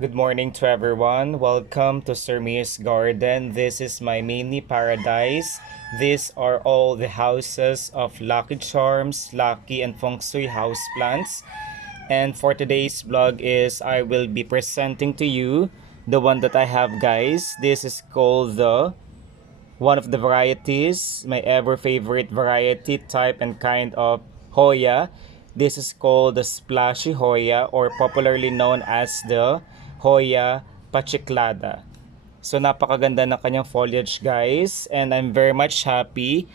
Good morning to everyone. Welcome to Sir Mia's Garden. This is my mini paradise. These are all the houses of Lucky Charms, Lucky and Feng Shui houseplants. And for today's vlog is I will be presenting to you the one that I have, guys. This is called the one of the varieties, my ever favorite variety type and kind of Hoya. This is called the Splashy Hoya, or popularly known as the Hoya Pachyclada. So napakaganda ng kanyang foliage, guys, and I'm very much happy.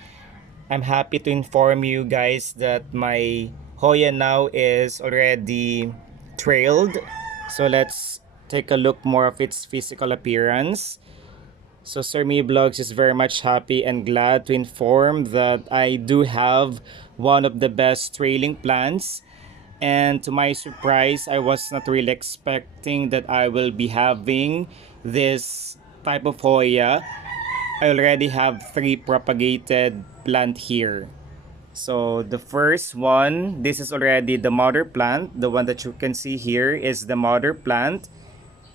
I'm happy to inform you guys that my Hoya now is already trailed. So let's take a look more of its physical appearance. So Sir Me Vlogs is very much happy and glad to inform that I do have one of the best trailing plants. And to my surprise, I was not really expecting that I will be having this type of Hoya. I already have 3 propagated plant here. So the first one, this is already the mother plant. The one that you can see here is the mother plant.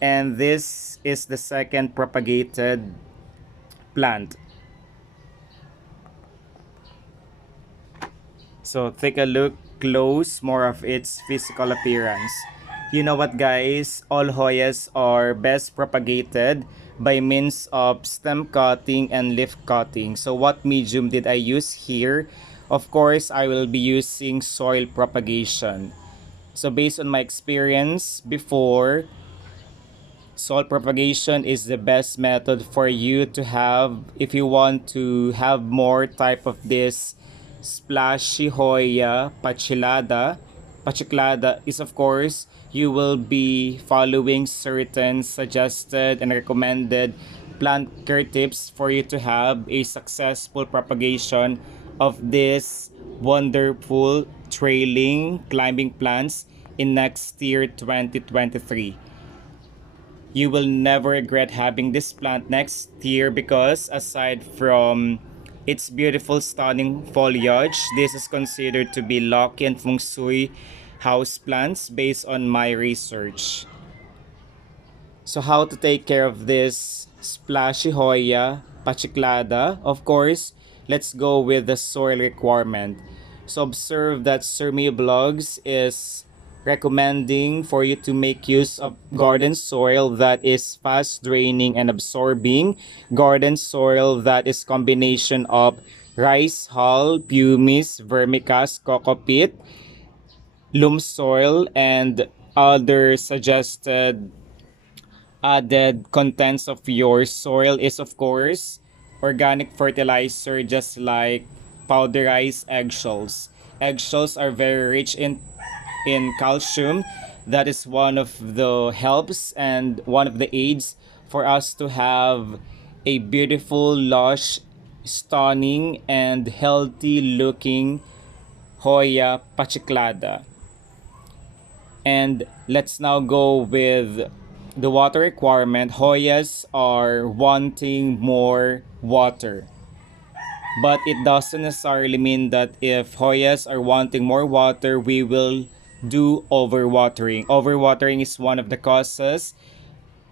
And this is the second propagated plant. So take a look close more of its physical appearance. You know what, guys? All Hoyas are best propagated by means of stem cutting and leaf cutting. So what medium did I use here? Of course, I will be using soil propagation. So based on my experience before, soil propagation is the best method for you to have if you want to have more type of this splashy Hoya Pachyclada is, of course, you will be following certain suggested and recommended plant care tips for you to have a successful propagation of this wonderful trailing climbing plants in next year 2023. You will never regret having this plant next year because aside from its beautiful stunning foliage, this is considered to be lucky and feng shui house plants based on my research. So how to take care of this splashy Hoya Pachyclada? Of course, let's go with the soil requirement. So observe that Surmi Blogs is recommending for you to make use of garden soil that is fast draining and absorbing. Garden soil that is combination of rice hull, pumice, vermicast, coco loam soil, and other suggested added contents of your soil is, of course, organic fertilizer, just like powderized eggshells. Eggshells are very rich in calcium. That is one of the helps and one of the aids for us to have a beautiful, lush, stunning, and healthy looking Hoya Pachyclada. And let's now go with the water requirement. Hoyas are wanting more water. But it doesn't necessarily mean that if Hoyas are wanting more water, we will do overwatering. Overwatering is one of the causes.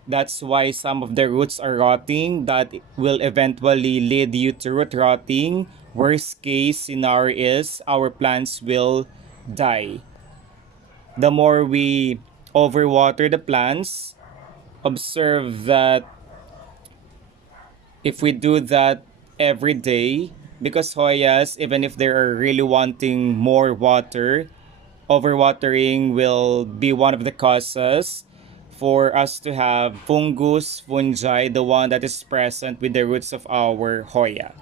That's why some of the roots are rotting. That will eventually lead you to root rotting. Worst case scenario is our plants will die. The more we overwater the plants, observe that if we do that every day, because Hoyas, even if they are really wanting more water, overwatering will be one of the causes for us to have fungus, fungi, the one that is present with the roots of our Hoya.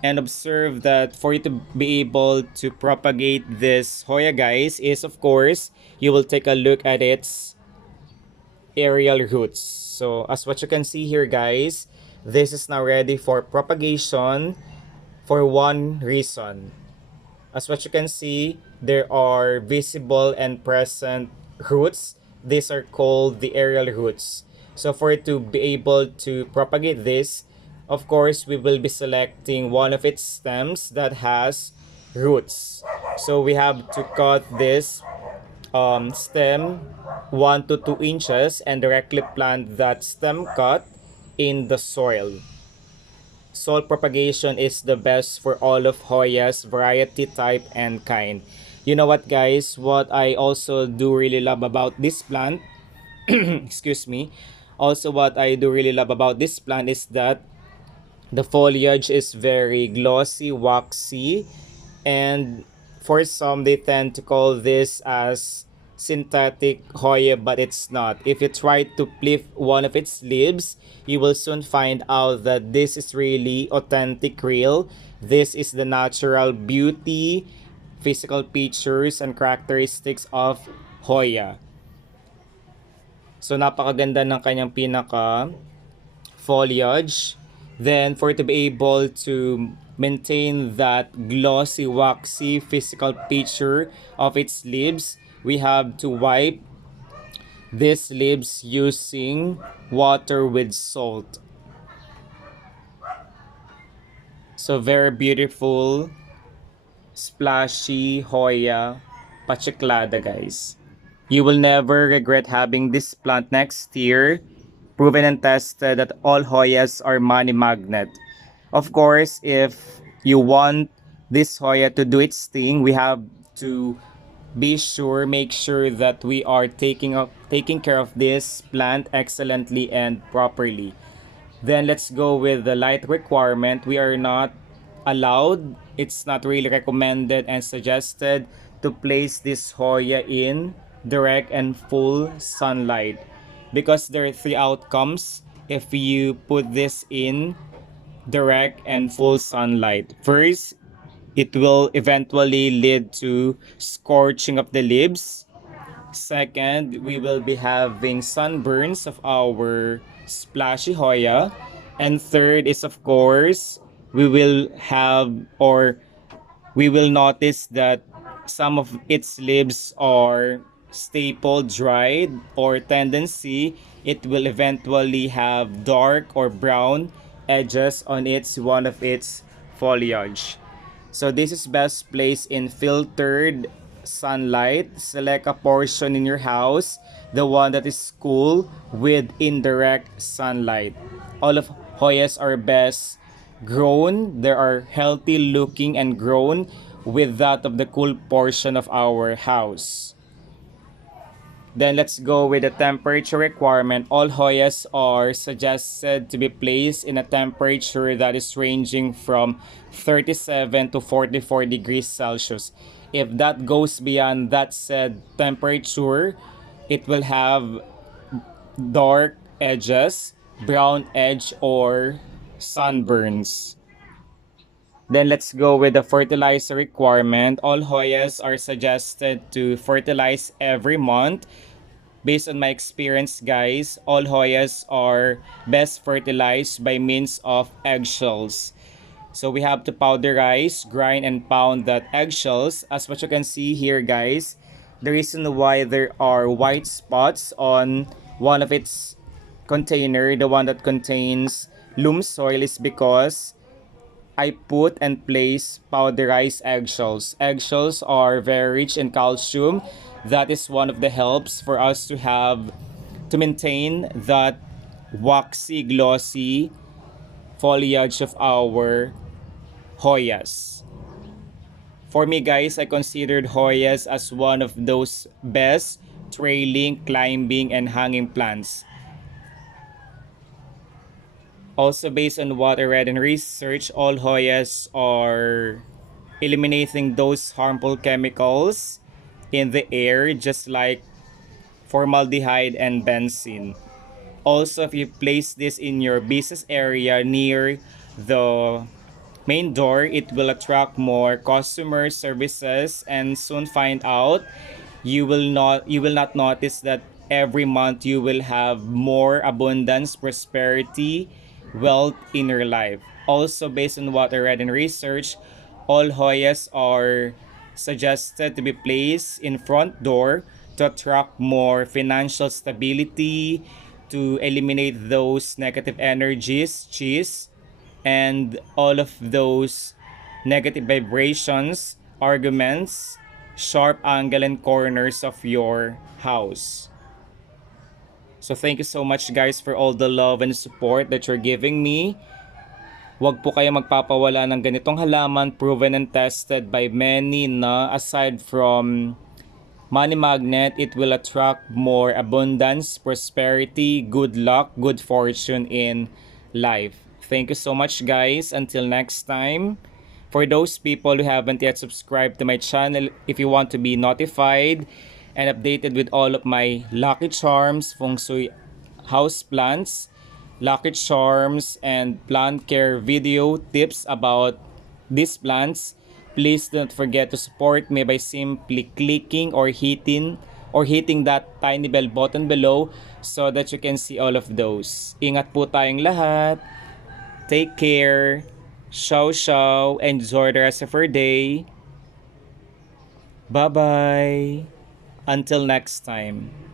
And observe that for you to be able to propagate this Hoya, guys, is of course you will take a look at its aerial roots. So as what you can see here, guys, this is now ready for propagation for one reason. As what you can see, there are visible and present roots. These are called the aerial roots. So for it to be able to propagate this, of course, we will be selecting one of its stems that has roots. So we have to cut this stem 1 to 2 inches and directly plant that stem cut in the soil. Soil propagation is the best for all of Hoya's variety, type, and kind. You know what, guys? What I also do really love about this plant, excuse me, also what I do really love about this plant is that the foliage is very glossy, waxy, and for some they tend to call this as synthetic Hoya, but it's not. If you try to flip one of its leaves, you will soon find out that this is really authentic, real. This is the natural beauty, physical features, and characteristics of Hoya. So napakaganda ng kanyang pinaka foliage. Then for it to be able to maintain that glossy, waxy physical picture of its leaves, we have to wipe these leaves using water with salt. So very beautiful, splashy Hoya Pachyclada, guys. You will never regret having this plant next year. Proven and tested that all Hoyas are money magnet. Of course, if you want this Hoya to do its thing, we have to make sure that we are taking care of this plant excellently and properly. Then let's go with the light requirement. We are not allowed, it's not really recommended and suggested to place this Hoya in direct and full sunlight because there are three outcomes if you put this in direct and full sunlight. First, it will eventually lead to scorching of the leaves. Second, we will be having sunburns of our splashy Hoya. And third is, of course, we will have or we will notice that some of its leaves are staple dried or tendency it will eventually have dark or brown edges on its one of its foliage. So this is best placed in filtered sunlight. Select a portion in your house, the one that is cool with indirect sunlight. All of Hoyas are best grown. They are healthy looking and grown with that of the cool portion of our house. Then let's go with the temperature requirement. All Hoyas are suggested to be placed in a temperature that is ranging from 37 to 44 degrees Celsius. If that goes beyond that said temperature, it will have dark edges, brown edge, or sunburns. Then let's go with the fertilizer requirement. All Hoyas are suggested to fertilize every month. Based on my experience, guys, all Hoyas are best fertilized by means of eggshells. So we have to powderize, grind, and pound that eggshells. As what you can see here, guys, the reason why there are white spots on one of its container, the one that contains loam soil, is because I put and place powderized eggshells. Eggshells are very rich in calcium. That is one of the helps for us to maintain that waxy, glossy foliage of our Hoyas. For me, guys, I considered Hoyas as one of those best trailing, climbing, and hanging plants. Also, based on what I read in research, all Hoyas are eliminating those harmful chemicals in the air, just like formaldehyde and benzene. Also, if you place this in your business area near the main door, it will attract more customer services and soon find out you will not notice that every month you will have more abundance, prosperity, wealth in your life. Also, based on what I read in research, all Hoyas are suggested to be placed in front door to attract more financial stability, to eliminate those negative energies, cheese, and all of those negative vibrations, arguments, sharp angle and corners of your house. So thank you so much guys for all the love and support that you're giving me. Huwag po kayo magpapawala ng ganitong halaman, proven and tested by many na aside from money magnet, it will attract more abundance, prosperity, good luck, good fortune in life. Thank you so much guys. Until next time. For those people who haven't yet subscribed to my channel, if you want to be notified and updated with all of my lucky charms, feng shui house plants, lucky charms, and plant care video tips about these plants, please don't forget to support me by simply clicking or hitting that tiny bell button below so that you can see all of those. Ingat po tayong lahat. Take care. Ciao. Enjoy the rest of your day. Bye-bye. Until next time.